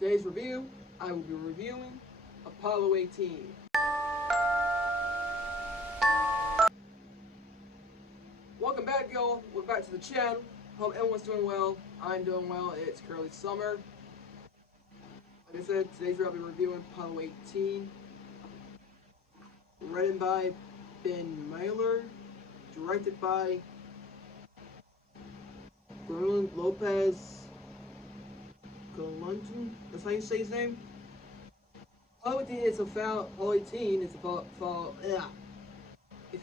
Today's review, I will be reviewing Apollo 18. Welcome back, y'all. Welcome back to the channel. Hope everyone's doing well. I'm doing well. It's currently summer. Like I said, today's I'll be reviewing Apollo 18. Written by Ben Mailer. Directed by Gerlin Lopez Galunton. That's how you say his name? Apollo 18 is about a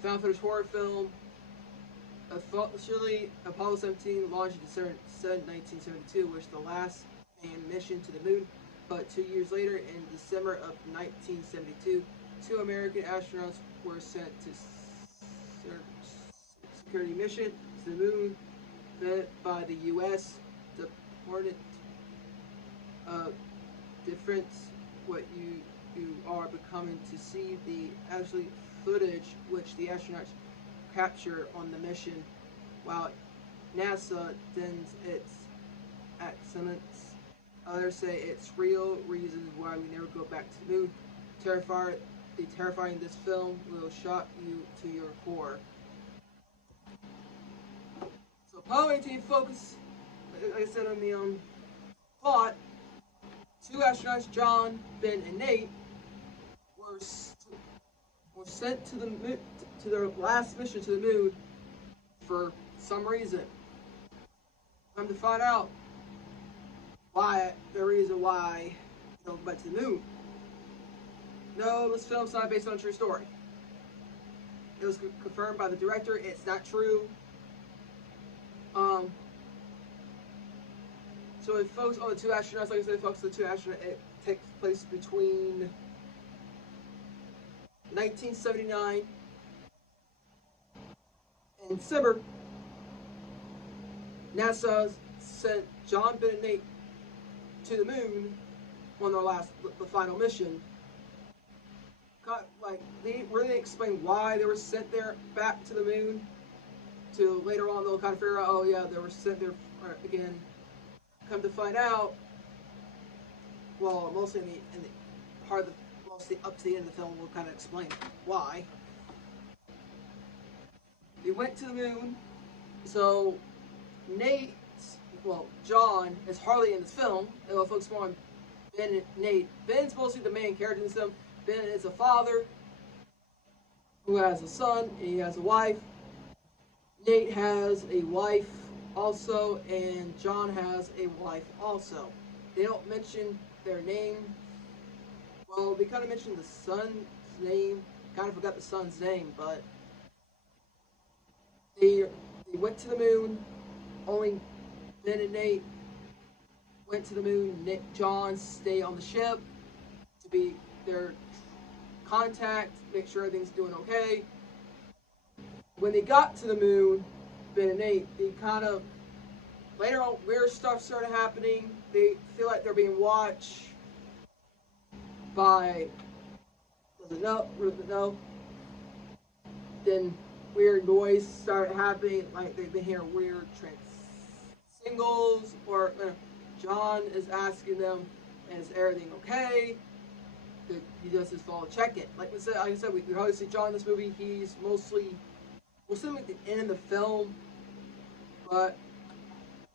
found footage horror film. Surely Apollo 17 launched in December 1972, which was the last manned mission to the moon. But 2 years later, in December of 1972, 2 American astronauts were sent to security mission to the moon by the U.S. Department of Defense. What you are becoming to see the actual footage which the astronauts capture on the mission, while NASA denies its accidents. Others say it's real reasons why we never go back to the moon. Terrifying this film will shock you to your core. So Apollo 18 focus, like I said on the plot. 2 astronauts, John, Ben, and Nate, were sent to the moon, to their last mission to the moon for some reason. Come to find out the reason why they don't go back to the moon. No, this film's not based on a true story. It was confirmed by the director. It's not true. So it focuses on the 2 astronauts. Like I said, it focuses on the 2 astronauts. It takes place between 1979 in December. NASA sent John, Ben, and Nate to the moon on the final mission. Like, they didn't really explain why they were sent there back to the moon. To later on, they'll kind of figure out, oh yeah, they were sent there again. Come to find out, well, mostly in the part of the, mostly up to the end of the film, we'll kind of explain why. They went to the moon, so John is hardly in this film. It'll focus more on Ben and Nate. Ben's mostly the main character in this film. Ben is a father who has a son and he has a wife. Nate has a wife also, and John has a wife also. They don't mention their name. Well, they kind of mentioned the son's name. Kind of forgot the son's name, but they went to the moon. Only Ben and Nate went to the moon. John stayed on the ship to be their contact, make sure everything's doing okay. When they got to the moon, Ben and Nate, they kind of, later on, weird stuff started happening. They feel like they're being watched by, no. Then weird noise started happening, like they've been hearing weird singles, or John is asking them, is everything okay? He does his follow check it. Like I said, we hardly see John in this movie. He's mostly, we'll see him at the end of the film, but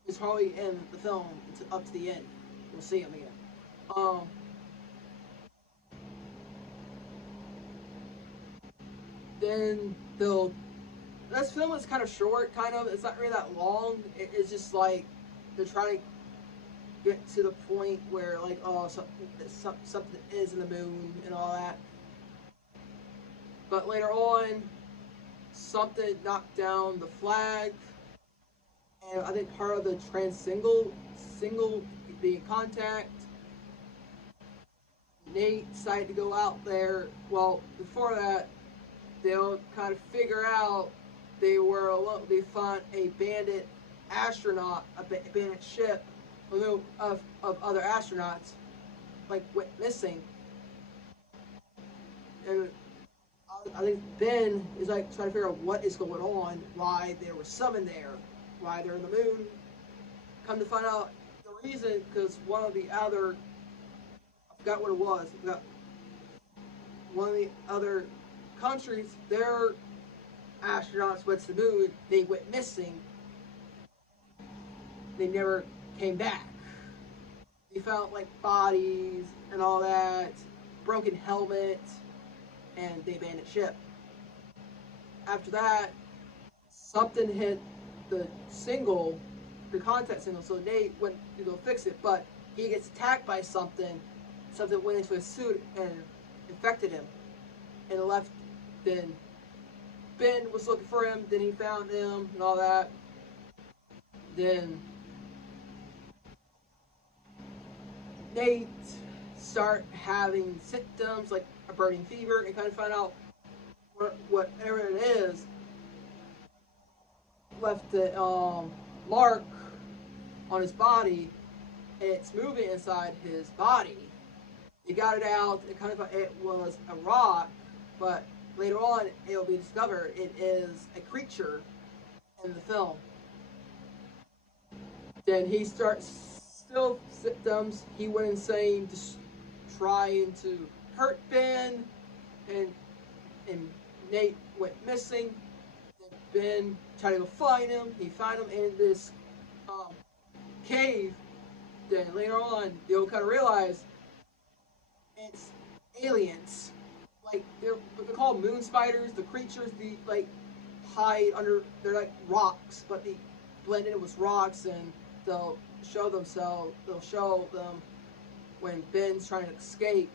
he's hardly in the film up to the end. We'll see him again. Then this film is kind of short, it's not really that long. It's just like they're trying to get to the point where, like, oh, something is in the moon and all that. But later on, something knocked down the flag, and I think part of the single being contact. Nate decided to go out there. Well, before that, they'll kind of figure out they found a bandit astronaut, a bandit ship of other astronauts, like, went missing. And I think Ben is like trying to figure out what is going on, why they were summoned there, why they're in the moon. Come to find out the reason, because one of the other forgot what it was. I forgot one of the other countries, their astronauts went to the moon. They went missing. They never came back. They found like bodies and all that, broken helmet, and they abandoned ship. After that, something hit the single, the contact signal, so they went to go fix it, but he gets attacked by something. Something went into his suit and infected him, and left. Then Ben was looking for him. Then he found him and all that. Then Nate start having symptoms like a burning fever, and kind of find out whatever it is left the mark on his body, and it's moving inside his body. He got it out. It kind of it was a rock, but later on it will be discovered it is a creature in the film. Then he starts still symptoms. He went insane, just trying to hurt Ben, and Nate went missing. Ben tried to go find him. He found him in this cave. Then later on, they'll kind of realize it's aliens. Like they're called moon spiders. The creatures, the like hide under. They're like rocks, but they blend in with rocks, and they'll show themselves. They'll show them when Ben's trying to escape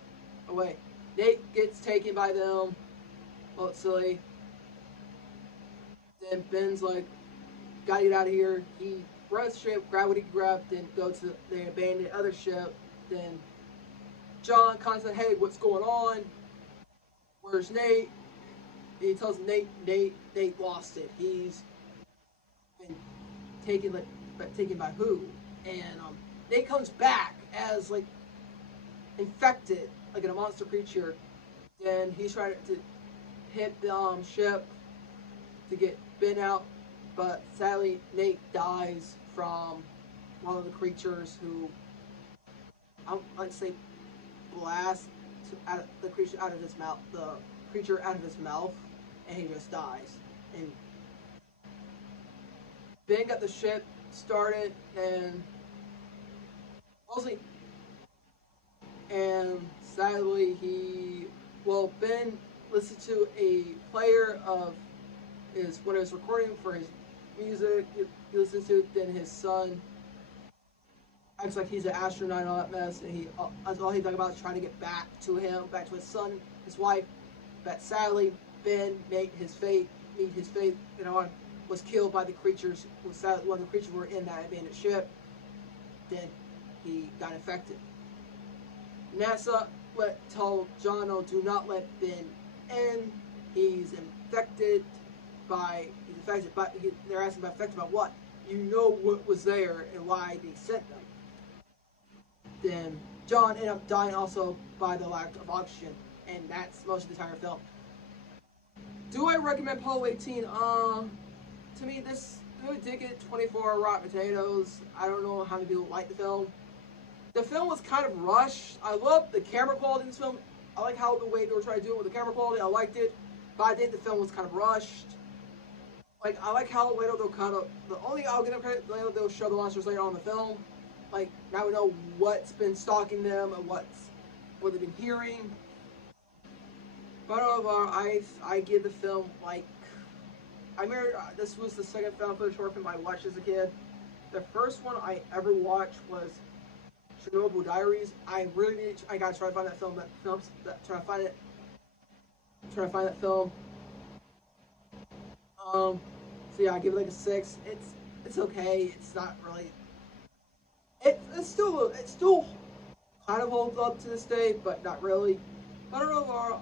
away. Nate gets taken by them. Well, it's silly. Then Ben's like, gotta get out of here. He runs the ship, grab what he can grab, then go to the abandoned other ship. Then John constantly, hey, what's going on? Where's Nate? And he tells Nate lost it. He's been taken, but taken by who? And Nate comes back as like infected, like a monster creature. Then he's trying to hit the ship to get Ben out, but sadly Nate dies from one of the creatures who, I'd say, blast the creature out of his mouth, and he just dies. And Ben got the ship started, and mostly, and sadly Ben listened to a player of when he was recording for his music. He listens to it. Then his son acts like he's an astronaut and all that mess, and that's all he talking about is trying to get back to his son, his wife. But sadly, Ben made his fate, was killed by the creatures. One of the creatures were in that abandoned ship. Then he got infected. NASA told Jono, do not let Ben in. He's infected. They're asking about infected by what? You know what was there and why they sent them. Then John ended up dying also by the lack of oxygen, and that's most of the entire film. Do I recommend Apollo 18? To me, this really did get 24 Rotten Potatoes. I don't know how many people like the film. The film was kind of rushed. I love the camera quality in this film. I like how the way they were trying to do it with the camera quality. I liked it, but I think the film was kind of rushed. Like, I like how later they'll kind of, the only I'll give them credit, later they'll show the monsters later on in the film. Like, now we know what's been stalking them and what they've been hearing. But overall, I give the film, like, I remember this was the second film for the short film I watched as a kid. The first one I ever watched was Chernobyl Diaries. I gotta try to find that film. Try to find that film. So yeah, I give it like a 6. It's okay. It's not really. It's still kind of holds up to this day, but not really. But overall,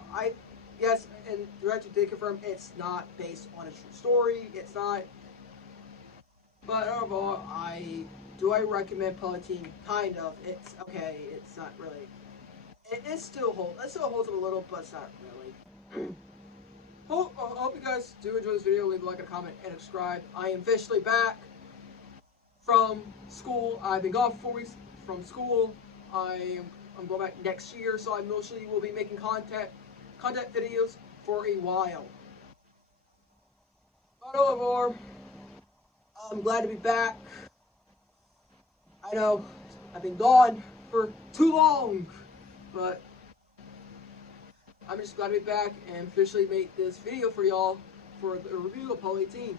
yes, and the director did confirm it's not based on a true story. It's not. But overall, I recommend Apollo 18? Kind of. It's okay. It's not really. It still holds up a little, but it's not really. I hope you guys do enjoy this video. Leave a like, a comment, and subscribe. I am officially back from school. I've been gone for 4 weeks from school. I am I'm going back next year, so I mostly will be making content videos for a while. But overall, I'm glad to be back. I know I've been gone for too long, but I'm just glad to be back and officially make this video for y'all for the review of Apollo 18.